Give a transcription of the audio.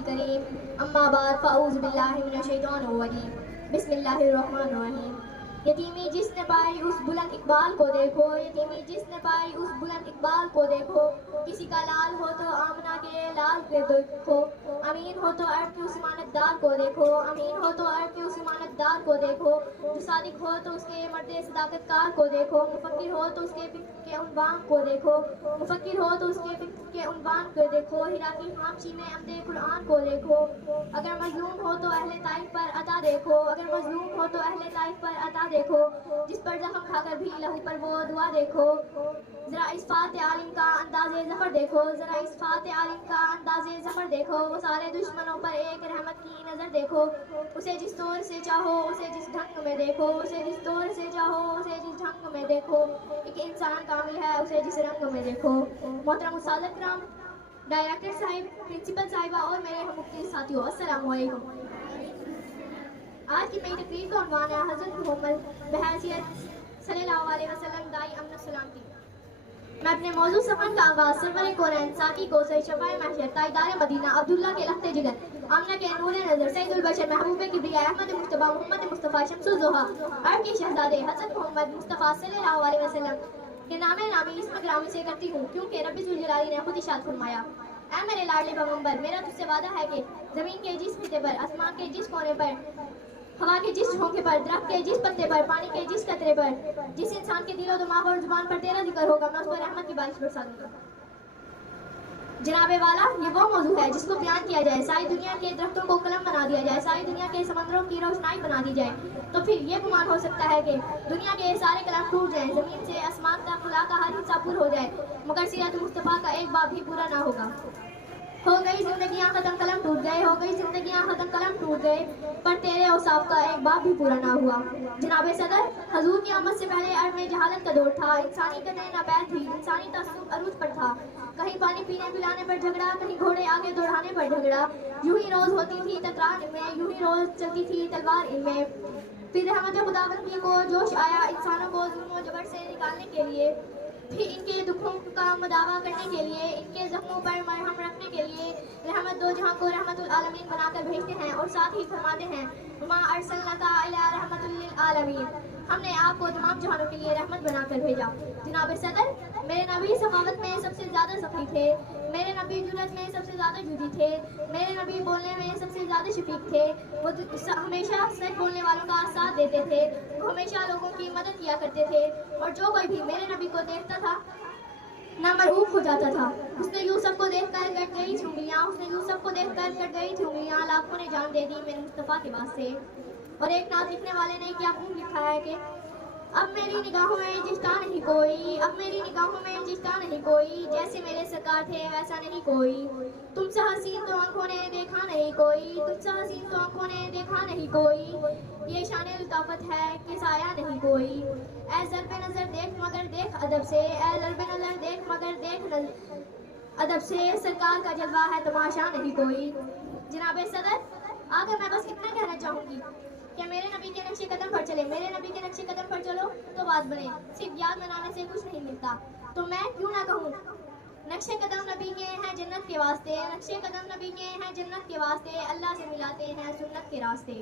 الكريم اما بعد فاعوذ باللہ من الشیطان الرجیم بسم اللہ الرحمن الرحیم یتیمی جس نے پائی اس بلند اقبال کو دیکھو، یتیمی جس نے پائی اس بلند اقبال کو دیکھو، کسی کا لال ہو تو آمنہ کے لال کو دیکھو، امین ہو تو عرب کی اس امانت دار کو دیکھو، امین ہو تو عرب کی اس امانت دار کو دیکھو، جو صادق ہو تو اس کے مرد صداقت کار کو دیکھو، مفکر ہو تو اس کے فکر کے عنوان کو دیکھو، مفکر ہو تو اس کے فکر کے عنوان کو دیکھو، ہیرا کی خامشی میں عمد قرآن کو دیکھو، اگر مظلوم ہو تو اہل طائف پر عطا دیکھو، اگر مظلوم ہو تو اہل طائف پر عطا دیکھو، جس پر زخم کھا کر بھی لہو پر وہ دعا دیکھو، ذرا اس فاتح عالم کا انداز ظفر دیکھو، ذرا اس فاتح عالم کا انداز ظفر دیکھو، وہ سارے دشمنوں پر ایک رحمت کی نظر دیکھو، اسے جس طور سے چاہو اسے جس ڈھنگ میں دیکھو، اسے جس طور سے چاہو اسے جس ڈھنگ میں دیکھو، ایک انسان کامل ہے اسے جس رنگ میں دیکھو۔ محترم استاد اکرام، ڈائریکٹر صاحب، پرنسپل صاحبہ اور میرے ہم مفتی ساتھیوں، السلام علیکم۔ آج کی میری تقریر کا عنوان ہے حضرت محمد بحیثیت صلی اللہ علیہ وسلم دائی امن و سلامتی۔ میں اپنے موضوع سخن کا آغاز سرور کونین ساقی کو سید شفاع محشر تاجدار مدینہ عبداللہ کے لخت جگر آمنہ کے نور نظر سید البشر محبوب کبریا احمد مصطفیٰ محمد مصطفیٰ شمس الضحیٰ عرب کے شہزادے حضرت محمد مصطفیٰ صلی اللہ علیہ وسلم کے نام نامی اسم گرامی سے کرتی ہوں، کیونکہ رب ذوالجلال نے خود ارشاد فرمایا، اے میرے لاڈلے پیغمبر، میرا تجھ سے وعدہ ہے کہ زمین کے جس خطے پر، آسمان کے جس کونے پر، ہوا کے جس جھونکے پر، درخت کے جس پتے پر، پانی کے جس قطرے پر، جس انسان کے دل و دماغ اور زبان پر تیرا ذکر ہوگا، میں اس پر رحمت کی بارش برسا دوں گا۔ جناب والا، یہ وہ موضوع ہے جس کو بیان کیا جائے، ساری دنیا کے درختوں کو قلم بنا دیا جائے، ساری دنیا کے سمندروں کی روشنائی بنا دی جائے، تو پھر یہ گمان ہو سکتا ہے کہ دنیا کے سارے کلام ٹوٹ جائیں، زمین سے آسمان تک خلا کا ہر حصہ پر ہو جائے، مگر سیرت مصطفیٰ کا ایک باب بھی پورا نہ ہوگا۔ ہو گئی زندگیاں ختم قلم ٹوٹ گئے، ہو گئی زندگیاں ختم قلم ٹوٹ گئے، پر تیرے اوصاف کا ایک باب بھی پورا نہ ہوا۔ جناب صدر، حضور کی آمد سے پہلے عرب میں جہالت کا دور تھا، انسانی قدریں ناپید تھی، انسانی تعصب عروج پر تھا، کہیں پانی پینے پلانے پر جھگڑا، کہیں گھوڑے آگے دوڑانے پر جھگڑا، یوں ہی روز ہوتی تھی تکرار ان میں، یوں ہی روز چلتی تھی تلوار ان میں۔ پھر رحمت خداوندی کو جوش آیا انسانوں کو ظلم و جبر سے نکالنے کے لیے، پھر ان کے دکھوں کا مداوع کرنے کے لیے، ان کے زخموں پر مرہم رکھنے کے لیے رحمت دو جہاں کو رحمت العالمین بنا کر بھیجتے ہیں، اور ساتھ ہی فرماتے ہیں وَمَا أَرْسَلْنَاكَ إِلَّا رَحْمَةً لِّلْعَالَمِينَ، ہم نے آپ کو تمام جہانوں کے لیے رحمت بنا کر بھیجا۔ جناب صدر، میرے نبی سخاوت میں سب سے زیادہ سخی تھے، میرے نبی جرأت میں سب سے زیادہ جودی تھے، میرے نبی بولنے میں سب سے زیادہ شفیق تھے، وہ ہمیشہ سچ بولنے والوں کا ساتھ دیتے تھے، وہ ہمیشہ لوگوں کی مدد کیا کرتے تھے، اور جو کوئی بھی میرے نبی کو دیکھتا تھا نہ مرعوب ہو جاتا تھا۔ اس نے یوسف کو دیکھ کر کٹ گئی تھی انگلیاں، اس نے یوسف کو دیکھ کر کٹ گئی تھی انگلیاں، لاکھوں نے جان دے دی میرے مصطفیٰ کے واسطے۔ اور ایک نعت لکھنے والے نے کیا خوب لکھا ہے کہ اب میری نگاہوں میں جستا نہیں کوئی، اب میری نگاہوں میں جستا نہیں کوئی، جیسے میرے سرکار تھے ویسا نہیں کوئی، تم سے حسین تو آنکھوں نے دیکھا نہیں کوئی، تم سے حسین تو آنکھوں نے دیکھا نہیں کوئی، یہ شان لطافت ہے کہ سایہ نہیں کوئی، اے ضرب نظر دیکھ مگر دیکھ ادب سے، اے ضرب نظر دیکھ مگر دیکھ ادب سے، سرکار کا جلوہ ہے تماشا نہیں کوئی۔ جناب صدر، آگے میں بس اتنا کہنا چاہوں گی کہ میرے نبی کے نقش قدم پر چلے، میرے نبی کے نقش قدم پر چلو تو بات بنے، صرف یاد منانے سے کچھ نہیں ملتا، تو میں کیوں نہ کہوں نقش قدم نبی کے ہیں جنت کے واسطے، نقش قدم نبی کے ہیں جنت کے واسطے، اللہ سے ملاتے ہیں سنت کے راستے۔